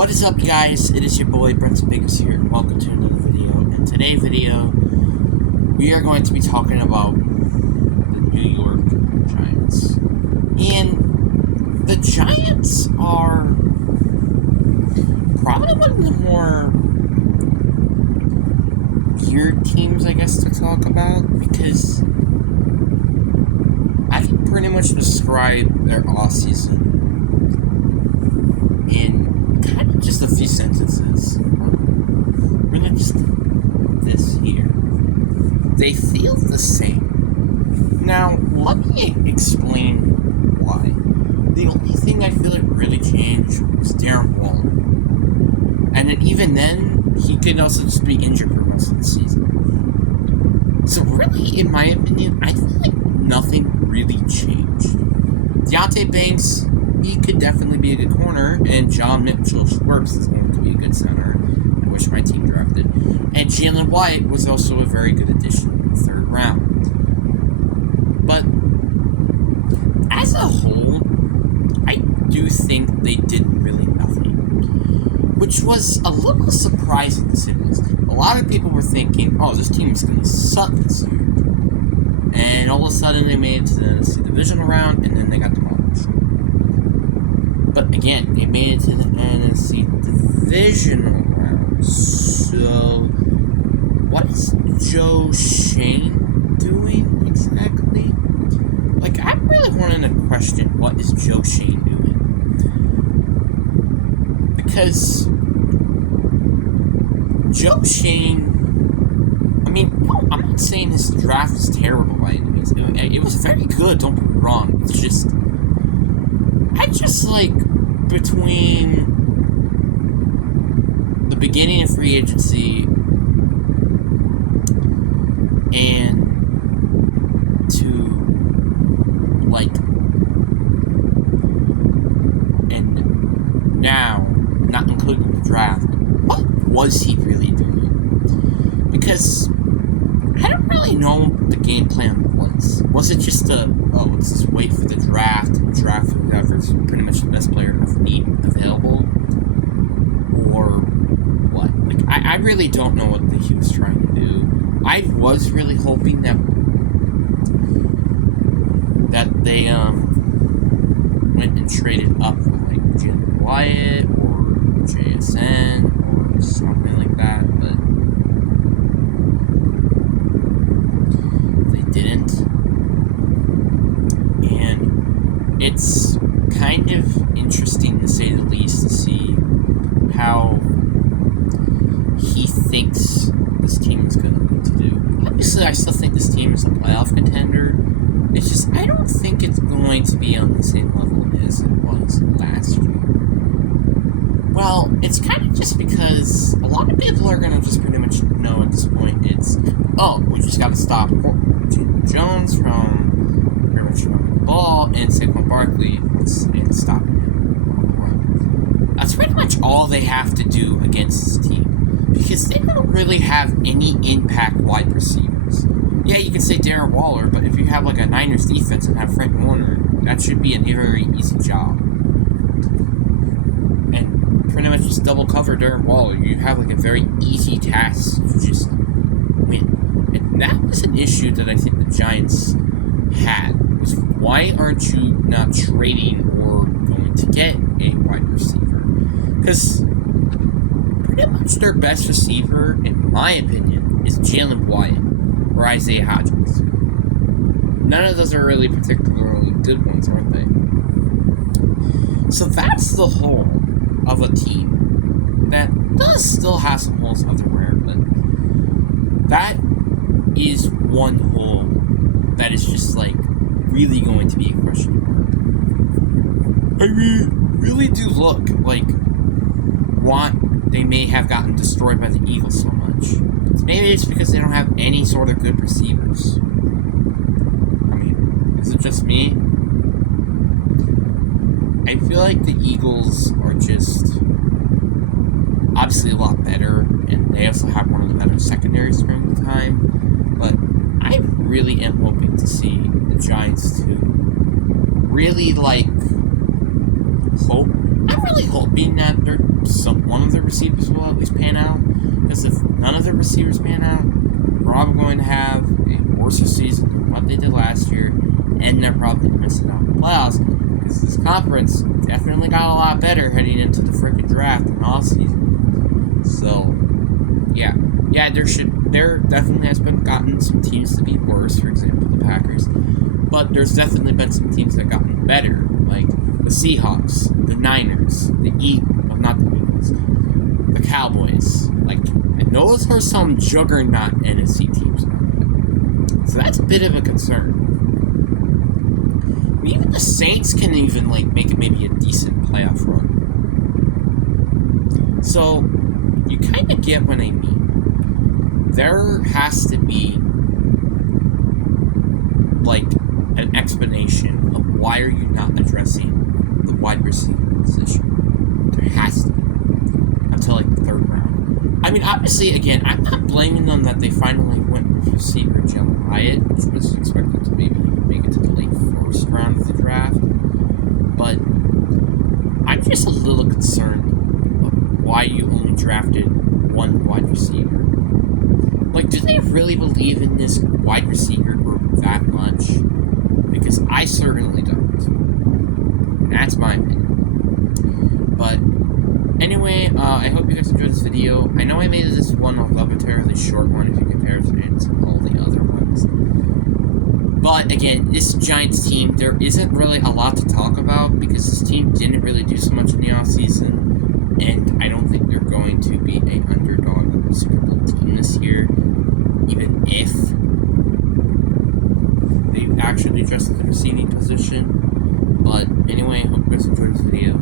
What is up, guys? It is your boy Brent Biggers here, and welcome to another video. In today's video, we are going to be talking about the New York Giants. And the Giants are probably one of the more weird teams, I guess, to talk about, because I can pretty much describe their offseason in kind of just a few sentences. Really just this here. They feel the same. Now, let me explain why. The only thing I feel like really changed was Darren Waller. And then even then, he could also just be injured for most of the season. So really, in my opinion, I feel like nothing really changed. Deonte Banks, he could definitely be a good corner, and John Mitchell-Schwartz is going to be a good center, which my team drafted. And Jalen White was also a very good addition in the third round. But as a whole, I do think they did really nothing, which was a little surprising to say this. A lot of people were thinking, oh, this team is going to suck this year. And all of a sudden they made it to the NFC divisional round, and then they got demolished. But again, they made it to the NFC divisional round. So, what is Joe Schoen doing exactly? Like, I'm really wanting to question, what is Joe Schoen doing? Because Joe Schoen, I mean, I'm not saying his draft is terrible by any means. It was very good, don't get me wrong. It's just, I just like, between the beginning of free agency and to, like, and now, not including the draft, what was he really doing? Because I don't really know what the game plan was. Was it just let's just wait for the draft and draft whoever's pretty much the best player of need available? Or what? Like, I really don't know what he was trying to do. I was really hoping that they went and traded up for like Jalen Wyatt or JSN or something like that, but didn't. And it's kind of interesting, to say the least, to see how he thinks this team is going to need to do. Obviously, I still think this team is a playoff contender. It's just, I don't think it's going to be on the same level as it was last year. Well, it's kind of just because a lot of people are going to just pretty much know at this point it's, oh, we just got to stop Jones from pretty much throwing the ball, and Saquon Barkley and stopping him. That's pretty much all they have to do against this team, because they don't really have any impact wide receivers. Yeah, you can say Darren Waller, but if you have like a Niners defense and have Frank Warner, that should be a very easy job. And pretty much just double cover Darren Waller. You have like a very easy task to just win. And that was an issue that I think the Giants had. Was why aren't you not trading or going to get a wide receiver? Because pretty much their best receiver, in my opinion, is Jalen Wyatt or Isaiah Hodgins. None of those are really particularly good ones, aren't they? So that's the whole of a team that does still have some holes everywhere, but that is one hole that is just like really going to be a question mark. I mean, really do look like what they may have gotten destroyed by the Eagles so much. Maybe it's because they don't have any sort of good receivers. I mean, is it just me? I feel like the Eagles are just obviously a lot better, and they also have one of the better secondaries during the time. But I really am hoping to see the Giants to really, like, hope. I I'm really hoping that one of the receivers will at least pan out. Because if none of the receivers pan out, we're probably going to have a worse season than what they did last year, and they're probably missing out on the playoffs. Because this conference definitely got a lot better heading into the freaking draft and off season. So, yeah, there definitely has been gotten some teams to be worse. For example, the Packers, but there's definitely been some teams that gotten better, like the Seahawks, the Niners, the Cowboys. And those are some juggernaut NFC teams. So that's a bit of a concern. I mean, even the Saints can even make it maybe a decent playoff run. So you kind of get what I mean. There has to be an explanation of why are you not addressing the wide receiver position. There has to be until the third round. I mean, obviously, again, I'm not blaming them that they finally went with receiver Jalen Hyatt, which was expected to maybe make it to the late first round of the draft. But I'm just a little concerned of why you only drafted one wide receiver. Do they really believe in this wide receiver group that much? Because I certainly don't. That's my opinion. But anyway, I hope you guys enjoyed this video. I know I made this one a relatively short one if you compare it to all the other ones. But again, this Giants team, there isn't really a lot to talk about because this team didn't really do so much in the offseason. And I don't think they're going to be an underdog of the Super Bowl team this year. Even if they actually adjusted the receiving position. But anyway, I hope you guys enjoyed this video.